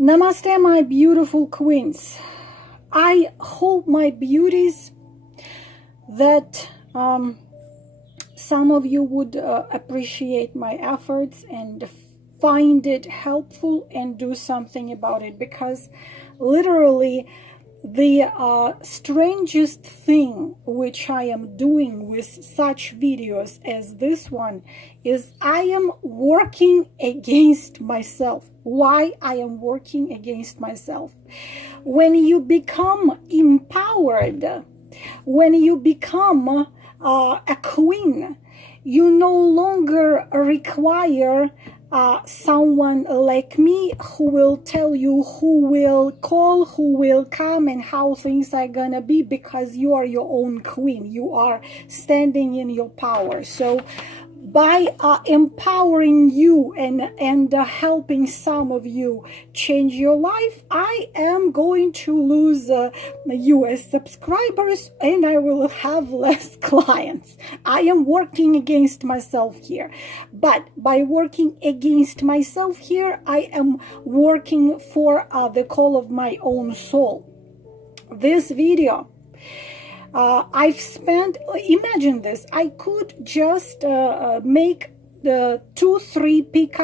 Namaste, my beautiful queens. I hope, my beauties, that some of you would appreciate my efforts and find it helpful and do something about it, because literally the strangest thing which I am doing with such videos as this one is I am working against myself. Why I am working against myself? When you become empowered, when you become a queen, you no longer require someone like me who will tell you who will call, who will come, and how things are gonna be, because you are your own queen. You are standing in your power. So by empowering you and helping some of you change your life, I am going to lose you as subscribers, and I will have less clients. I am working against myself here. But by working against myself here, I am working for the call of my own soul. This video, I've spent, imagine this, I could just make the 2-3 pick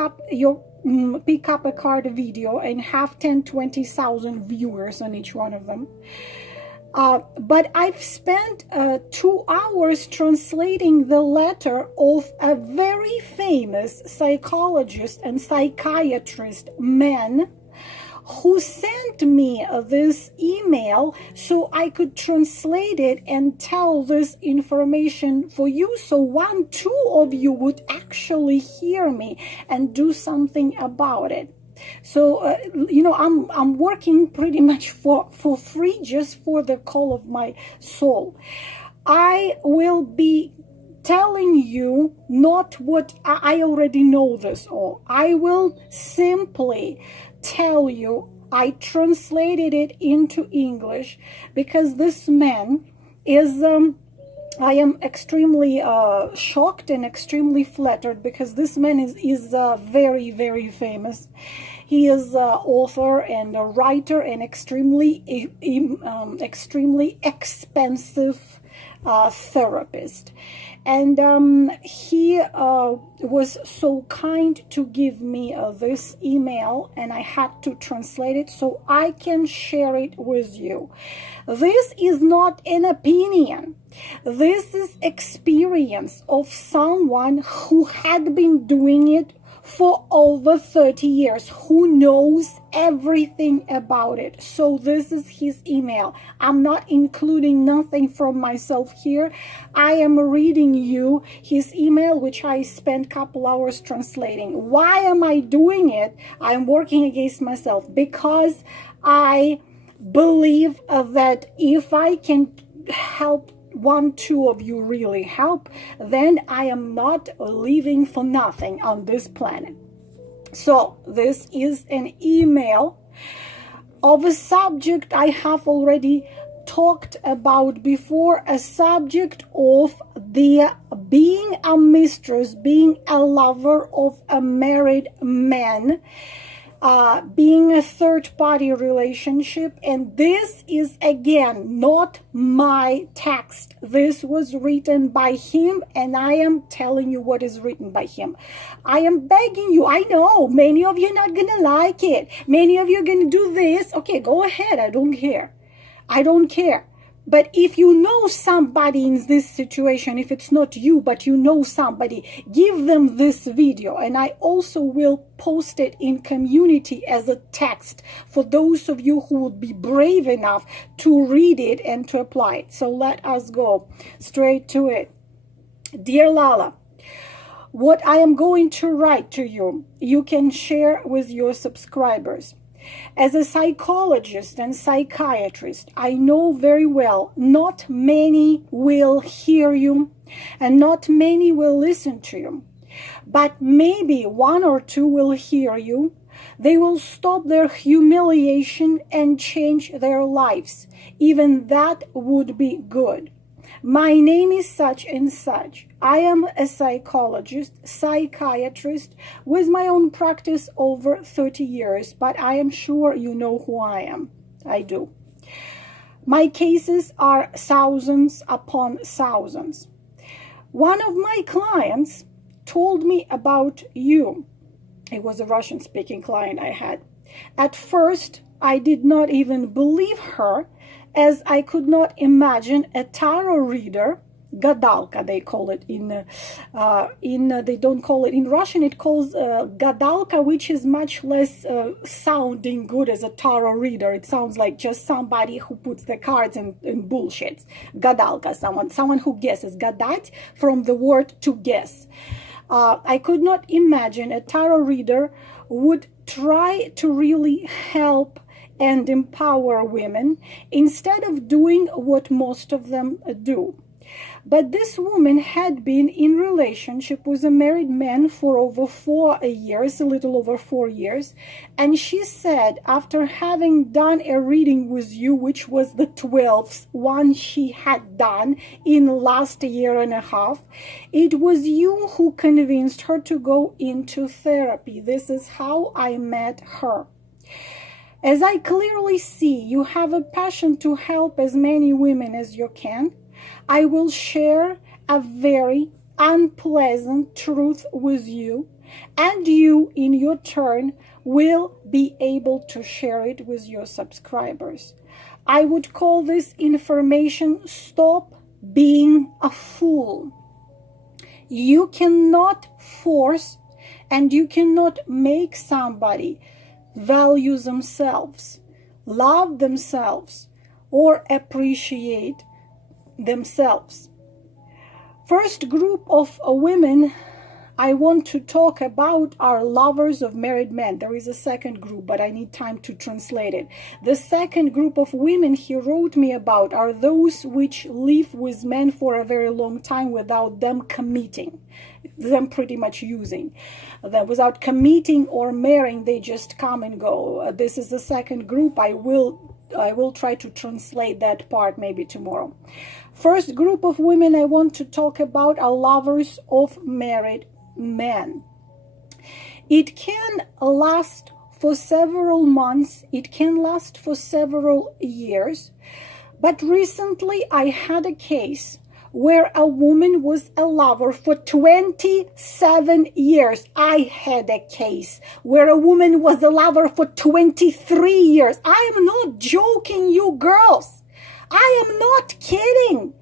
up a card video and have 10-20,000 viewers on each one of them. But I've spent 2 hours translating the letter of a very famous psychologist and psychiatrist man who sent me this email so I could translate it and tell this information for you, so 1-2 of you would actually hear me and do something about it. So you know, I'm working pretty much for free, just for the call of my soul. I will be telling you not what I already know this all. I will simply tell you, I translated it into English because this man is I am extremely shocked and extremely flattered, because this man is very, very famous. He is an author and a writer and extremely expensive therapist. And he was so kind to give me this email, and I had to translate it so I can share it with you. This is not an opinion. This is experience of someone who had been doing it for over 30 years, who knows everything about it. So this is his email. I'm not including nothing from myself here. I am reading you his email, which I spent a couple hours translating. Why am I doing it? I'm working against myself because I believe that if I can help 1-2 of you really help, then I am not living for nothing on this planet. So this is an email of a subject I have already talked about before, a subject of the being a mistress, being a lover of a married man, being a third-party relationship. And this is, again, not my text. This was written by him, and I am telling you what is written by him. I am begging you. I know many of you are not gonna like it. Many of you are gonna do this. Okay, go ahead. I don't care. I don't care. But if you know somebody in this situation, if it's not you, but you know somebody, give them this video. And I also will post it in community as a text for those of you who would be brave enough to read it and to apply it. So let us go straight to it. Dear Lala, what I am going to write to you, you can share with your subscribers. As a psychologist and psychiatrist, I know very well not many will hear you and not many will listen to you. But maybe 1 or 2 will hear you. They will stop their humiliation and change their lives. Even that would be good. My name is such and such. I am a psychologist, psychiatrist with my own practice over 30 years, but I am sure you know who I am. I do. My cases are thousands upon thousands. One of my clients told me about you. It was a Russian-speaking client I had. At first, I did not even believe her, as I could not imagine a tarot reader, gadalka they call it they don't call it in Russian, it calls gadalka, which is much less sounding good as a tarot reader. It sounds like just somebody who puts the cards in bullshit. Gadalka, someone who guesses. Gadat, from the word to guess. I could not imagine a tarot reader would try to really help and empower women instead of doing what most of them do. But this woman had been in relationship with a married man for over 4 years, a little over 4 years, and she said after having done a reading with you, which was the 12th one she had done in last year and a half, it was you who convinced her to go into therapy. This is how I met her. As I clearly see, you have a passion to help as many women as you can. I will share a very unpleasant truth with you, and you, in your turn, will be able to share it with your subscribers. I would call this information "Stop Being a Fool." You cannot force and you cannot make somebody value themselves, love themselves, or appreciate themselves. First group of women I want to talk about are lovers of married men. There is a second group, but I need time to translate it. The second group of women he wrote me about are those which live with men for a very long time without them committing, them pretty much using them. Without committing or marrying, they just come and go. This is the second group. I will try to translate that part maybe tomorrow. First group of women I want to talk about are lovers of married men. It can last for several months, it can last for several years, but recently I had a case where a woman was a lover for 27 years. I had a case where a woman was a lover for 23 years. I am not joking, you girls. I am not kidding.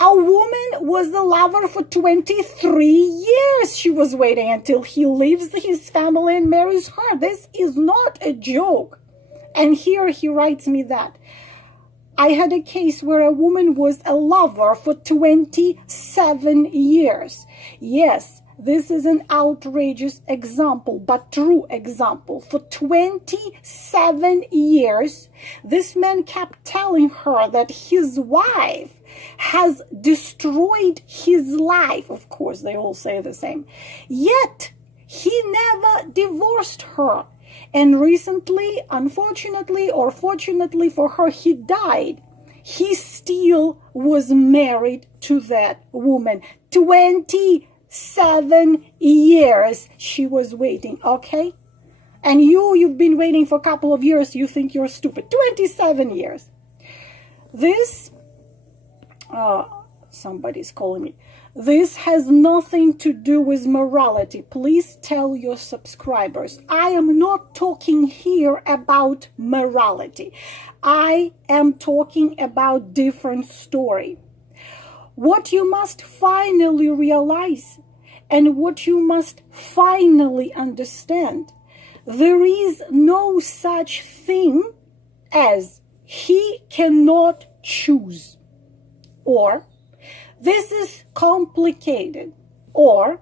A woman was a lover for 23 years. She was waiting until he leaves his family and marries her. This is not a joke. And here he writes me that I had a case where a woman was a lover for 27 years. Yes, this is an outrageous example, but true example. For 27 years, this man kept telling her that his wife has destroyed his life. Of course, they all say the same. Yet, he never divorced her. And recently, unfortunately or fortunately for her, he died. He still was married to that woman. 27 years she was waiting, okay? And you've been waiting for a couple of years, you think you're stupid. 27 years. This, somebody's calling me. This has nothing to do with morality. Please tell your subscribers. I am not talking here about morality. I am talking about different story. What you must finally realize and what you must finally understand, there is no such thing as he cannot choose, or this is complicated, or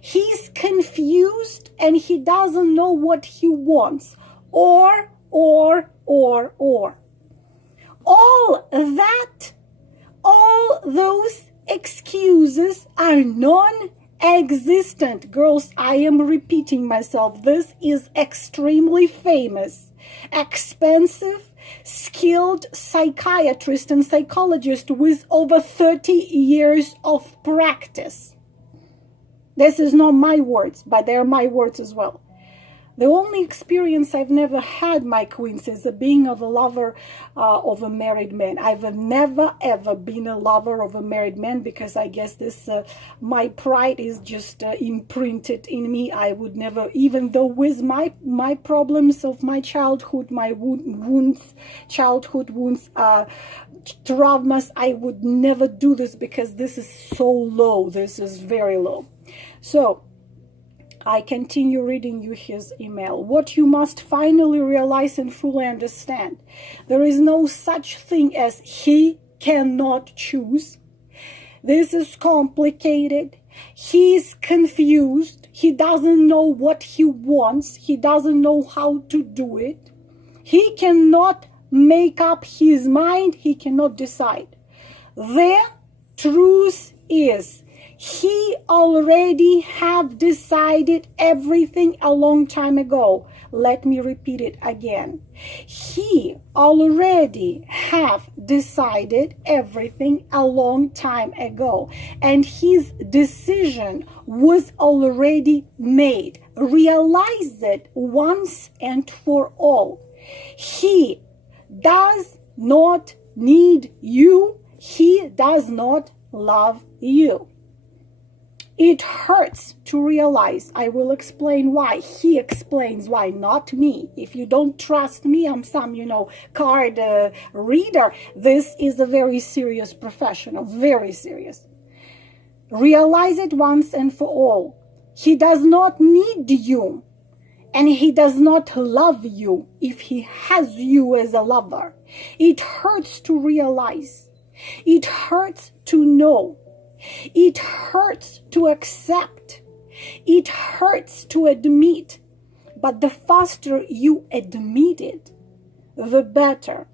he's confused and he doesn't know what he wants, or. All those excuses are non-existent. Girls, I am repeating myself. This is extremely famous, expensive, skilled psychiatrist and psychologist with over 30 years of practice. This is not my words, but they're my words as well. The only experience I've never had, my queens, is being of a lover of a married man. I've never ever been a lover of a married man, because I guess this my pride is just imprinted in me. I would never, even though with my problems of my childhood, my childhood wounds, traumas, I would never do this, because this is so low. This is very low. So I continue reading you his email. What you must finally realize and fully understand: there is no such thing as he cannot choose. This is complicated. He is confused. He doesn't know what he wants. He doesn't know how to do it. He cannot make up his mind. He cannot decide. The truth is, he already have decided everything a long time ago. Let me repeat it again. He already have decided everything a long time ago, and his decision was already made. Realize it once and for all. He does not need you. He does not love you. It hurts to realize. I will explain why. He explains why, not me. If you don't trust me, I'm some, card reader. This is a very serious professional, very serious. Realize it once and for all. He does not need you, and he does not love you if he has you as a lover. It hurts to realize. It hurts to know. It hurts to accept. It hurts to admit. But the faster you admit it, the better.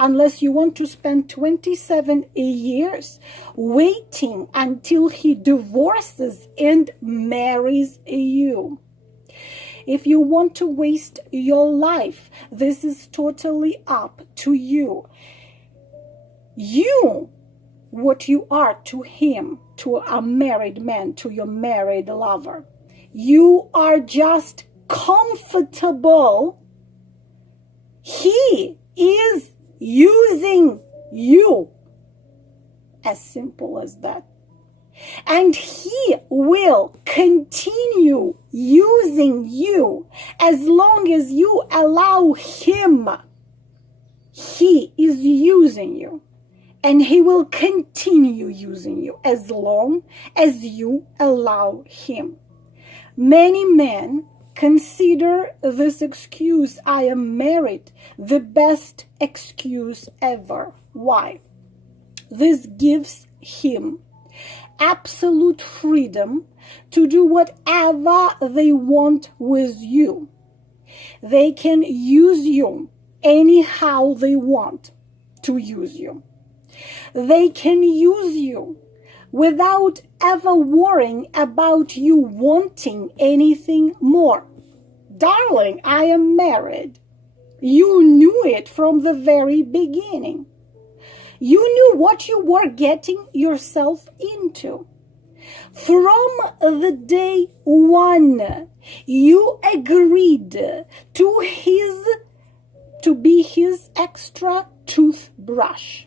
Unless you want to spend 27 years waiting until he divorces and marries you. If you want to waste your life, this is totally up to you. What you are to him, to a married man, to your married lover. You are just comfortable. He is using you. As simple as that. And he will continue using you as long as you allow him. He is using you. And he will continue using you as long as you allow him. Many men consider this excuse, I am married, the best excuse ever. Why? This gives him absolute freedom to do whatever they want with you. They can use you anyhow they want to use you. They can use you without ever worrying about you wanting anything more. Darling, I am married. You knew it from the very beginning. You knew what you were getting yourself into. From the day one, you agreed to be his extra toothbrush.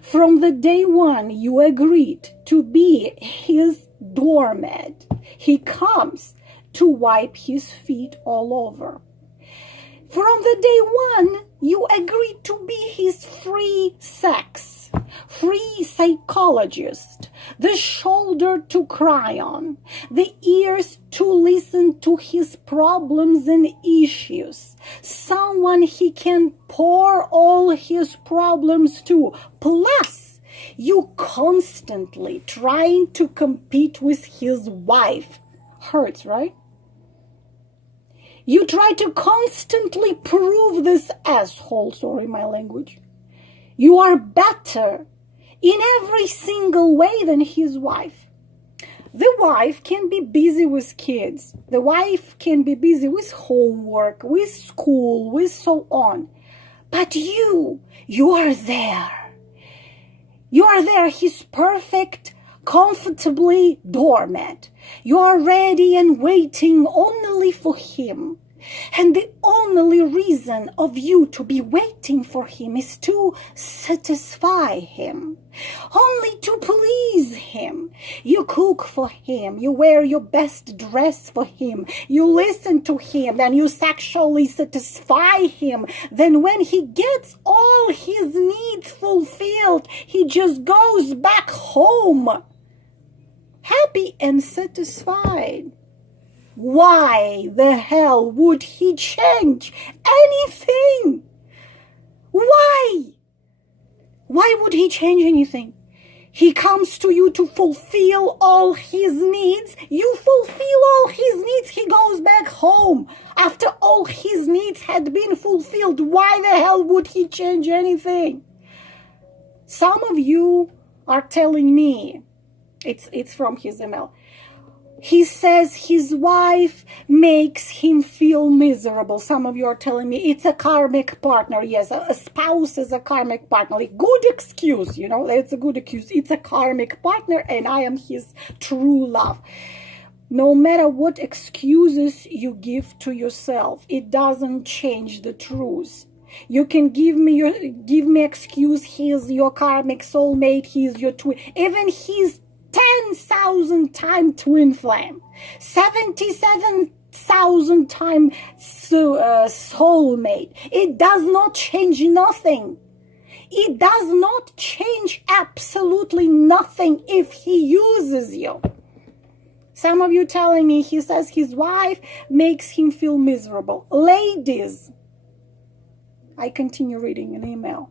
From the day one, you agreed to be his doormat. He comes to wipe his feet all over. From the day one, you agreed to be his free sex, free psychologist, the shoulder to cry on, the ears to listen to his problems and issues, someone he can pour all his problems to. Plus, you constantly trying to compete with his wife. Hurts, right? You try to constantly prove this asshole, sorry my language, you are better in every single way than his wife. The wife can be busy with kids. The wife can be busy with homework, with school, with so on. But you are there. You are there. He's perfect, comfortably doormat. You are ready and waiting only for him. And the only reason of you to be waiting for him is to satisfy him, only to please him. You cook for him, you wear your best dress for him, you listen to him, and you sexually satisfy him. Then when he gets all his needs fulfilled, he just goes back home, happy and satisfied. Why the hell would he change anything? Why? Why would he change anything? He comes to you to fulfill all his needs. You fulfill all his needs. He goes back home after all his needs had been fulfilled. Why the hell would he change anything? Some of you are telling me, it's from his email. He says his wife makes him feel miserable. Some of you are telling me it's a karmic partner. Yes, a spouse is a karmic partner. Like, good excuse, you know, it's a good excuse. It's a karmic partner and I am his true love. No matter what excuses you give to yourself, it doesn't change the truth. You can give me excuse, he's your karmic soulmate, he's your twin, even he's 10,000 time twin flame, 77,000 time soulmate. It does not change nothing. It does not change absolutely nothing if he uses you. Some of you telling me he says his wife makes him feel miserable. Ladies, I continue reading an email.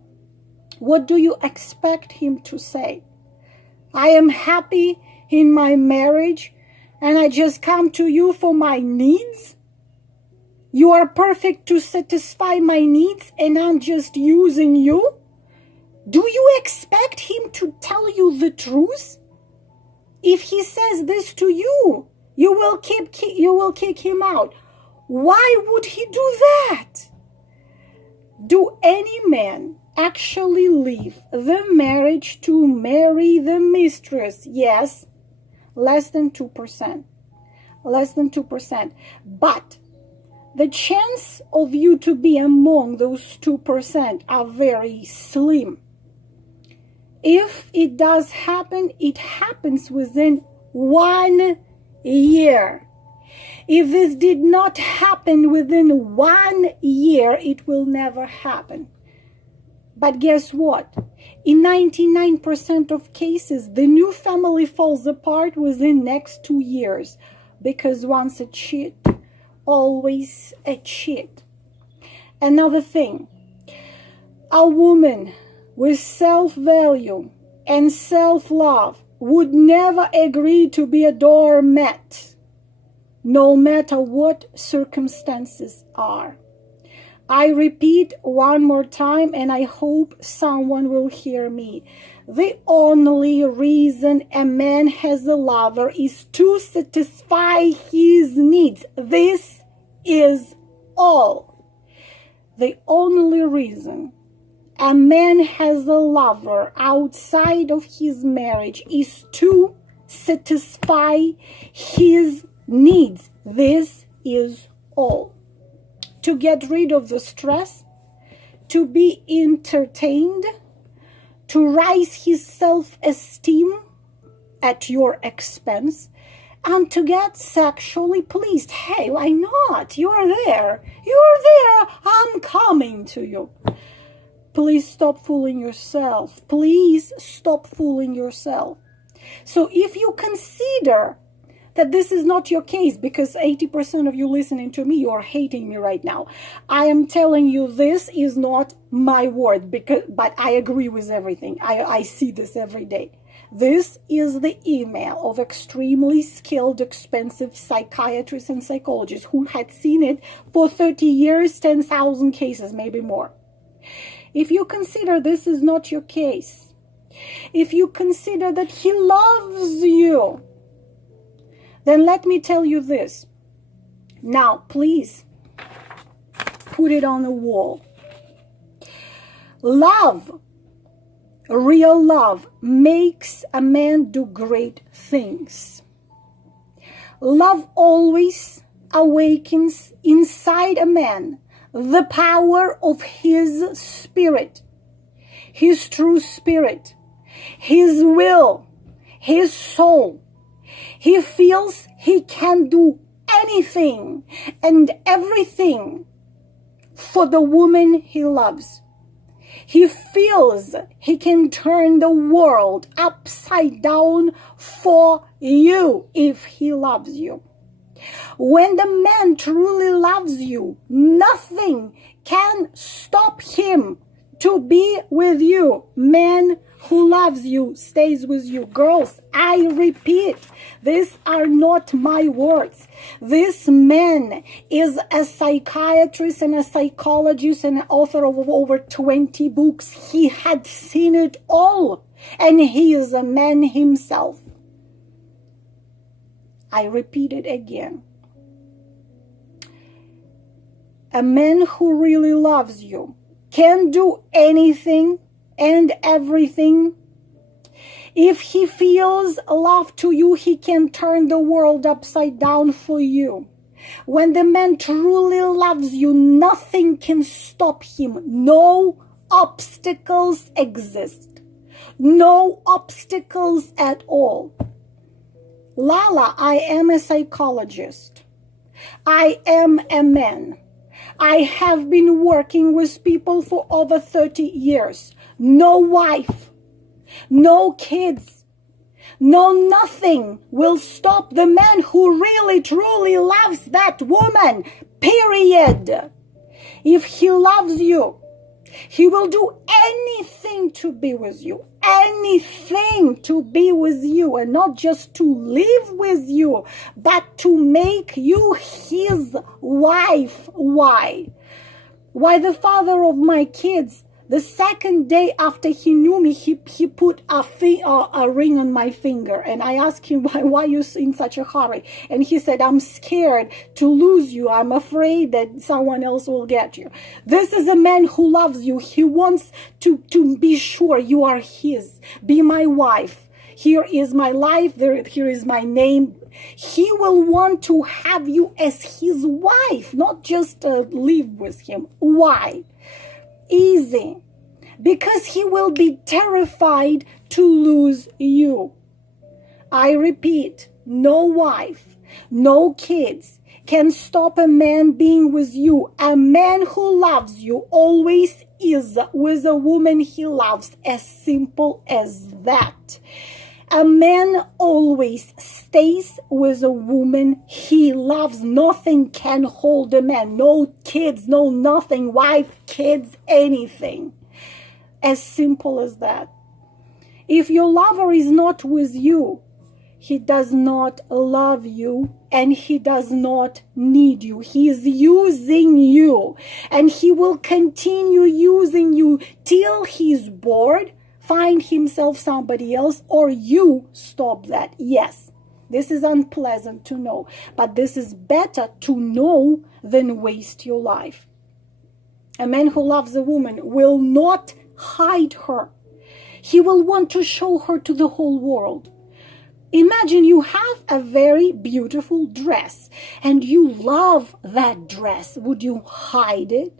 What do you expect him to say? I am happy in my marriage and I just come to you for my needs. You are perfect to satisfy my needs and I'm just using you. Do you expect him to tell you the truth? If he says this to you, you will kick him out. Why would he do that? Do any man actually leave the marriage to marry the mistress? Yes, less than 2%. Less than 2%. But the chance of you to be among those 2% are very slim. If it does happen, it happens within 1 year. If this did not happen within 1 year, it will never happen. But guess what? In 99% of cases, the new family falls apart within next 2 years. Because once a cheat, always a cheat. Another thing, a woman with self-value and self-love would never agree to be a doormat, no matter what circumstances are. I repeat one more time, and I hope someone will hear me. The only reason a man has a lover is to satisfy his needs. This is all. The only reason a man has a lover outside of his marriage is to satisfy his needs. This is all. To get rid of the stress, to be entertained, to rise his self-esteem at your expense, and to get sexually pleased. Hey, why not? You are there. You are there. I'm coming to you. Please stop fooling yourself. Please stop fooling yourself. So if you consider that this is not your case, because 80% of you listening to me, you are hating me right now. I am telling you this is not my word, but I agree with everything. I see this every day. This is the email of extremely skilled, expensive psychiatrists and psychologists who had seen it for 30 years, 10,000 cases, maybe more. If you consider this is not your case, if you consider that he loves you, then let me tell you this. Now, please put it on the wall. Love, real love, makes a man do great things. Love always awakens inside a man the power of his spirit, his true spirit, his will, his soul. He feels he can do anything and everything for the woman he loves. He feels he can turn the world upside down for you if he loves you. When the man truly loves you, nothing can stop him to be with you. Man who loves you stays with you. Girls, I repeat, these are not my words. This man is a psychiatrist and a psychologist and an author of over 20 books. He had seen it all, and he is a man himself. I repeat it again. A man who really loves you can do anything and everything. If he feels love to you, he can turn the world upside down for you. When the man truly loves you, nothing can stop him. No obstacles exist. No obstacles at all. Lala, I am a psychologist. I am a man. I have been working with people for over 30 years. No wife, no kids, no nothing will stop the man who really truly loves that woman, period. If he loves you, he will do anything to be with you, anything to be with you, and not just to live with you, but to make you his wife. Why? Why the father of my kids, the second day after he knew me, he put a ring on my finger. And I asked him, why are you in such a hurry? And he said, I'm scared to lose you. I'm afraid that someone else will get you. This is a man who loves you. He wants to be sure you are his. Be my wife. Here is my life. Here is my name. He will want to have you as his wife, not just live with him. Why? Easy. Because he will be terrified to lose you. I repeat, no wife, no kids can stop a man being with you. A man who loves you always is with a woman he loves. As simple as that. A man always stays with a woman he loves. Nothing can hold a man. No kids, no nothing. Wife, kids, anything. As simple as that. If your lover is not with you, he does not love you and he does not need you. He is using you, and he will continue using you till he's bored, find himself somebody else, or you stop that. Yes, this is unpleasant to know, but this is better to know than waste your life. A man who loves a woman will not hide her. He will want to show her to the whole world. Imagine you have a very beautiful dress and you love that dress. Would you hide it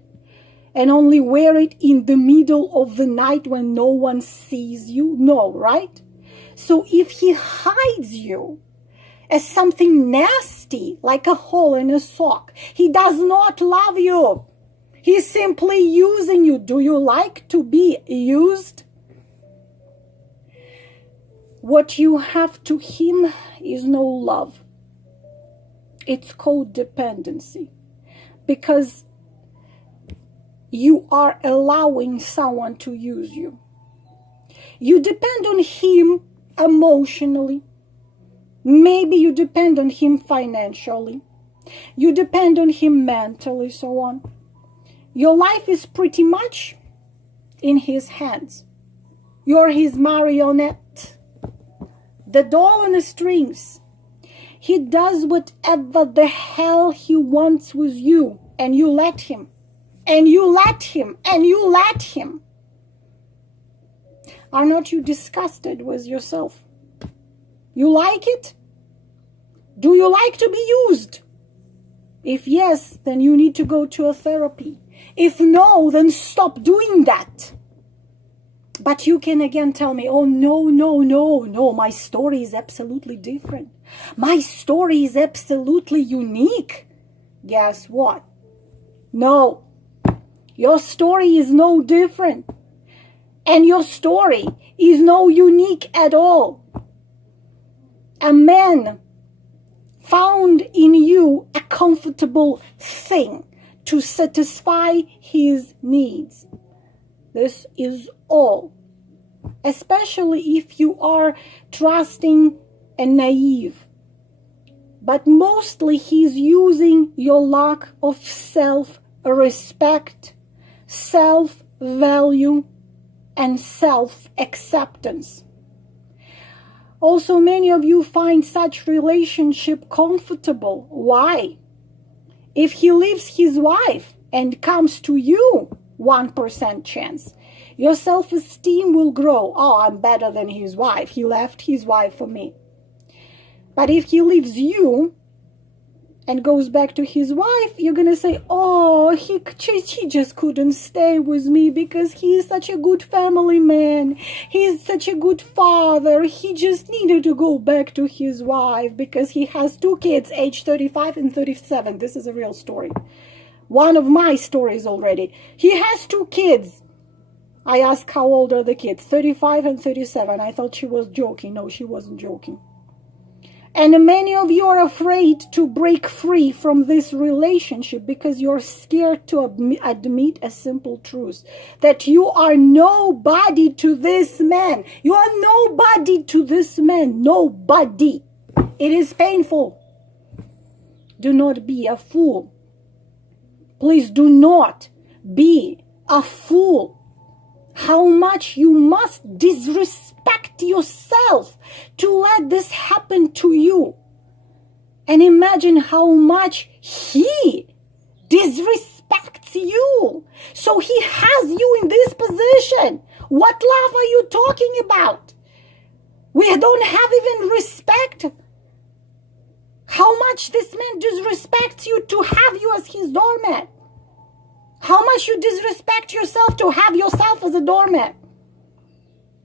and only wear it in the middle of the night when no one sees you? No, right? So if he hides you as something nasty, like a hole in a sock, he does not love you. He's simply using you. Do you like to be used? What you have to him is no love. It's codependency. Because you are allowing someone to use you. You depend on him emotionally. Maybe you depend on him financially. You depend on him mentally, so on. Your life is pretty much in his hands. You're his marionette. The doll on the strings. He does whatever the hell he wants with you, and you let him, and you let him, and you let him. Are not you disgusted with yourself? You like it? Do you like to be used? If yes, then you need to go to a therapy. If no, then stop doing that. But you can again tell me, oh, no, my story is absolutely different. My story is absolutely unique. Guess what? No, your story is no different. And your story is no unique at all. A man found in you a comfortable thing to satisfy his needs. This is all. Especially if you are trusting and naive. But mostly he's using your lack of self-respect, self-value, and self-acceptance. Also, many of you find such relationship comfortable. Why? If he leaves his wife and comes to you, 1% chance, your self-esteem will grow. Oh, I'm better than his wife. He left his wife for me. But if he leaves you and goes back to his wife, you're going to say, oh, he just couldn't stay with me because he is such a good family man. He's such a good father. He just needed to go back to his wife because he has 2 kids, age 35 and 37. This is a real story. One of my stories already. He has 2 kids. I asked how old are the kids? 35 and 37. I thought she was joking. No, she wasn't joking. And many of you are afraid to break free from this relationship because you're scared to admit a simple truth. That you are nobody to this man. You are nobody to this man. Nobody. It is painful. Do not be a fool. Please do not be a fool. How much you must disrespect yourself to let this happen to you. And imagine how much he disrespects you. So he has you in this position. What love are you talking about? We don't have even respect. How much this man disrespects you to have you as his doormat. How much you disrespect yourself to have yourself as a doormat.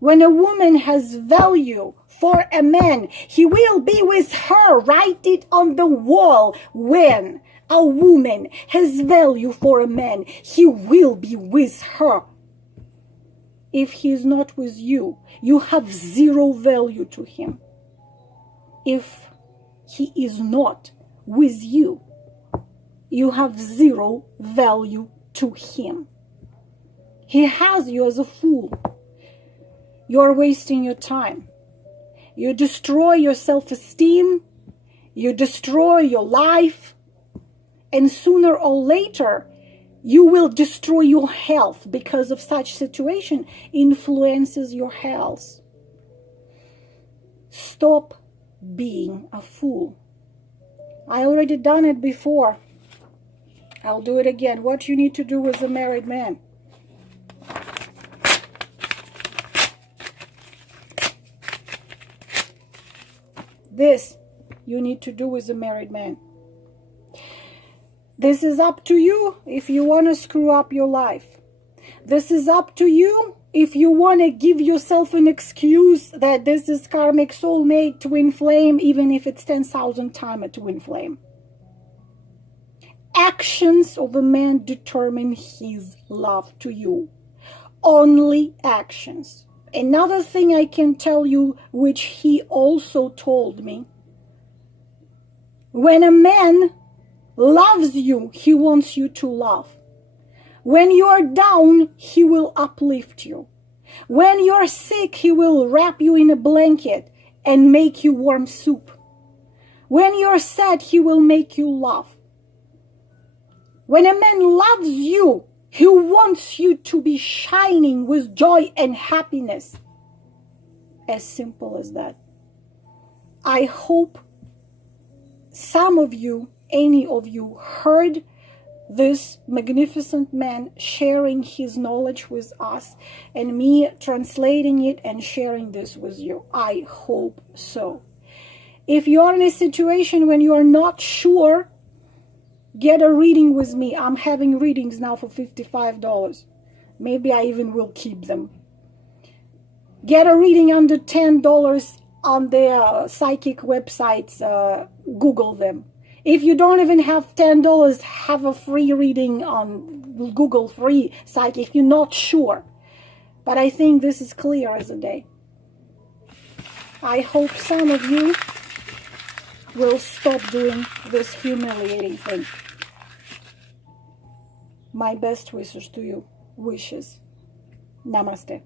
When a woman has value for a man, he will be with her. Write it on the wall. When a woman has value for a man, he will be with her. If he is not with you, you have zero value to him. If he is not with you, you have zero value to him. He has you as a fool. You're wasting your time. You destroy your self-esteem. You destroy your life. And sooner or later, you will destroy your health because of such situation influences your health. Stop being a fool. I already done it before. I'll do it again. What you need to do as a married man. This you need to do as a married man. This is up to you if you want to screw up your life. This is up to you if you want to give yourself an excuse that this is karmic soulmate twin flame, even if it's 10,000 times a twin flame. Actions of a man determine his love to you. Only actions. Another thing I can tell you, which he also told me. When a man loves you, he wants you to love. When you are down, he will uplift you. When you're sick, he will wrap you in a blanket and make you warm soup. When you're sad, he will make you laugh. When a man loves you, he wants you to be shining with joy and happiness. As simple as that. I hope some of you, any of you, heard this magnificent man sharing his knowledge with us, and me translating it and sharing this with you. I hope so. If you're in a situation when you are not sure, get a reading with me. I'm having readings now for $55. Maybe I even will keep them. Get a reading under $10 on their psychic websites. Google them. If you don't even have $10, have a free reading on Google, free psychic, if you're not sure. But I think this is clear as a day. I hope some of you will stop doing this humiliating thing. My best wishes to you. Wishes. Namaste.